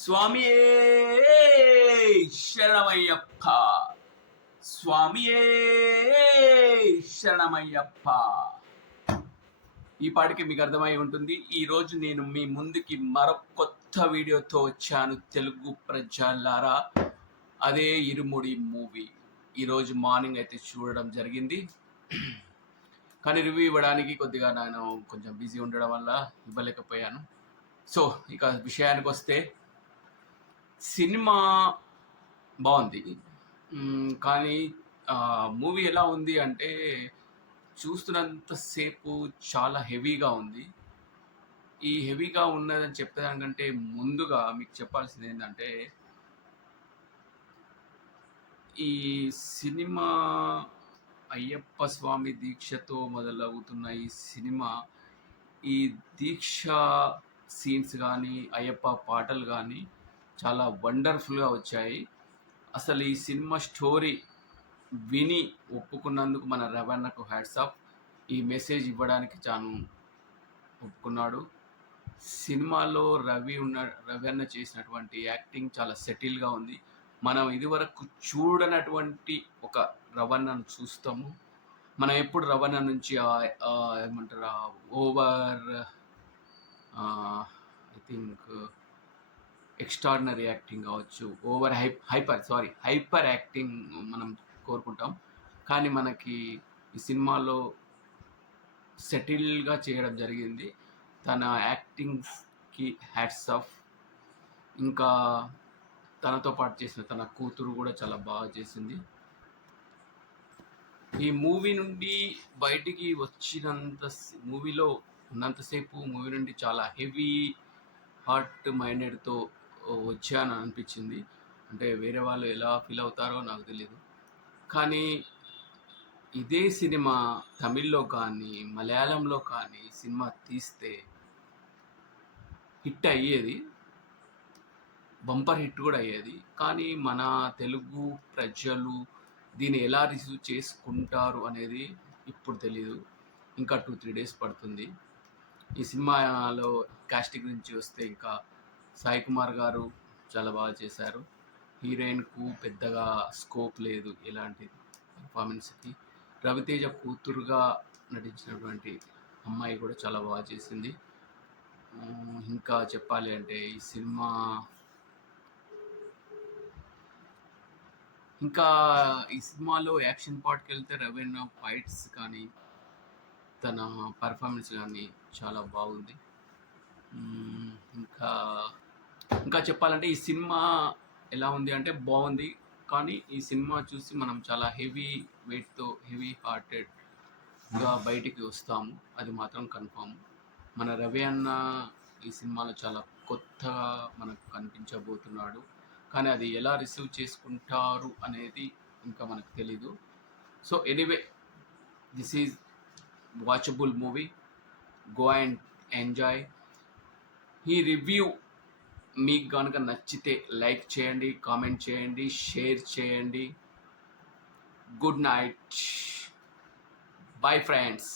స్వామియే శరణమయ్యప్ప. స్వామియే శరణమయ్యప్ప. ఈ పాటికి మీకు అర్థమై ఉంటుంది. ఈరోజు నేను మీ ముందుకి మరో కొత్త వీడియోతో వచ్చాను తెలుగు ప్రజలారా. అదే ఇరుముడి మూవీ ఈరోజు మార్నింగ్ అయితే చూడడం జరిగింది. కానీ రివ్యూ ఇవ్వడానికి కొద్దిగా నేను కొంచెం బిజీ ఉండడం వల్ల ఇవ్వలేకపోయాను. సో ఇక విషయానికి వస్తే సినిమా బాగుంది. కానీ మూవీ ఎలా ఉంది అంటే చూస్తున్నంతసేపు చాలా హెవీగా ఉంది. ఈ హెవీగా ఉన్నదని చెప్పేదానికంటే ముందుగా మీకు చెప్పాల్సింది ఏంటంటే, ఈ సినిమా అయ్యప్ప స్వామి దీక్షతో మొదలవుతున్న ఈ సినిమా, ఈ దీక్ష సీన్స్ కానీ అయ్యప్ప పాటలు కానీ చాలా వండర్ఫుల్గా వచ్చాయి. అసలు ఈ సినిమా స్టోరీ విని ఒప్పుకున్నందుకు మన రవణకు హ్యాట్స్ ఆఫ్. ఈ మెసేజ్ ఇవ్వడానికి చాను ఒప్పుకున్నాడు. సినిమాలో రవి అన్న చేసినటువంటి యాక్టింగ్ చాలా సెటిల్గా ఉంది. మనం ఇదివరకు చూడనటువంటి ఒక రవణను చూస్తాము. మనం ఎప్పుడు రవణ నుంచి ఏమంటారు over I think extraordinary acting కావచ్చు, ఓవర్ హైపర్ యాక్టింగ్ మనం కోరుకుంటాం. కానీ మనకి ఈ సినిమాలో సెటిల్గా చేయడం జరిగింది. తన యాక్టింగ్కి హ్యాట్స్ ఆఫ్. ఇంకా తనతో పాటు చేసిన తన కూతురు కూడా చాలా బాగా చేసింది. ఈ మూవీ నుండి బయటికి మూవీలో ఉన్నంతసేపు మూవీ నుండి చాలా హెవీ హార్ట్ మైండెడ్తో వచ్చాను అనిపించింది. అంటే వేరే వాళ్ళు ఎలా ఫీల్ అవుతారో నాకు తెలియదు. కానీ ఇదే సినిమా తమిళ్లో కానీ మలయాళంలో కానీ సినిమా తీస్తే హిట్ అయ్యేది, బంపర్ హిట్ కూడా అయ్యేది. కానీ మన తెలుగు ప్రజలు దీన్ని ఎలా రిసీవ్ చేసుకుంటారు అనేది ఇప్పుడు తెలీదు. ఇంకా 2-3 డేస్ పడుతుంది. ఈ సినిమాలో కాస్టింగ్ గురించి వస్తే ఇంకా సాయి కుమార్ గారు చాలా బాగా చేశారు. హీరోయిన్కు పెద్దగా స్కోప్ లేదు ఎలాంటి పర్ఫార్మెన్స్కి. రవితేజ కూతురుగా నటించినటువంటి అమ్మాయి కూడా చాలా బాగా చేసింది. ఇంకా చెప్పాలి అంటే ఈ సినిమాలో యాక్షన్ పార్ట్కి వెళ్తే రవీణ ఫైట్స్ కానీ తన పర్ఫార్మెన్స్ కానీ చాలా బాగుంది. ఇంకా చెప్పాలంటే ఈ సినిమా ఎలా ఉంది అంటే బాగుంది. కానీ ఈ సినిమా చూసి మనం చాలా హెవీ వెయిట్తో హెవీ హార్టెడ్గా బయటికి వస్తాము, అది మాత్రం కన్ఫామ్. మన రవి అన్న ఈ సినిమాలో చాలా కొత్తగా మనకు కనిపించబోతున్నాడు. కానీ అది ఎలా రిసీవ్ చేసుకుంటారు అనేది ఇంకా మనకు తెలీదు. So anyway, this is watchable movie. Go and enjoy. ఈ రివ్యూ మీకు కనుక నచ్చితే లైక్ చేయండి, కామెంట్ చేయండి, షేర్ చేయండి. Good night. Bye friends.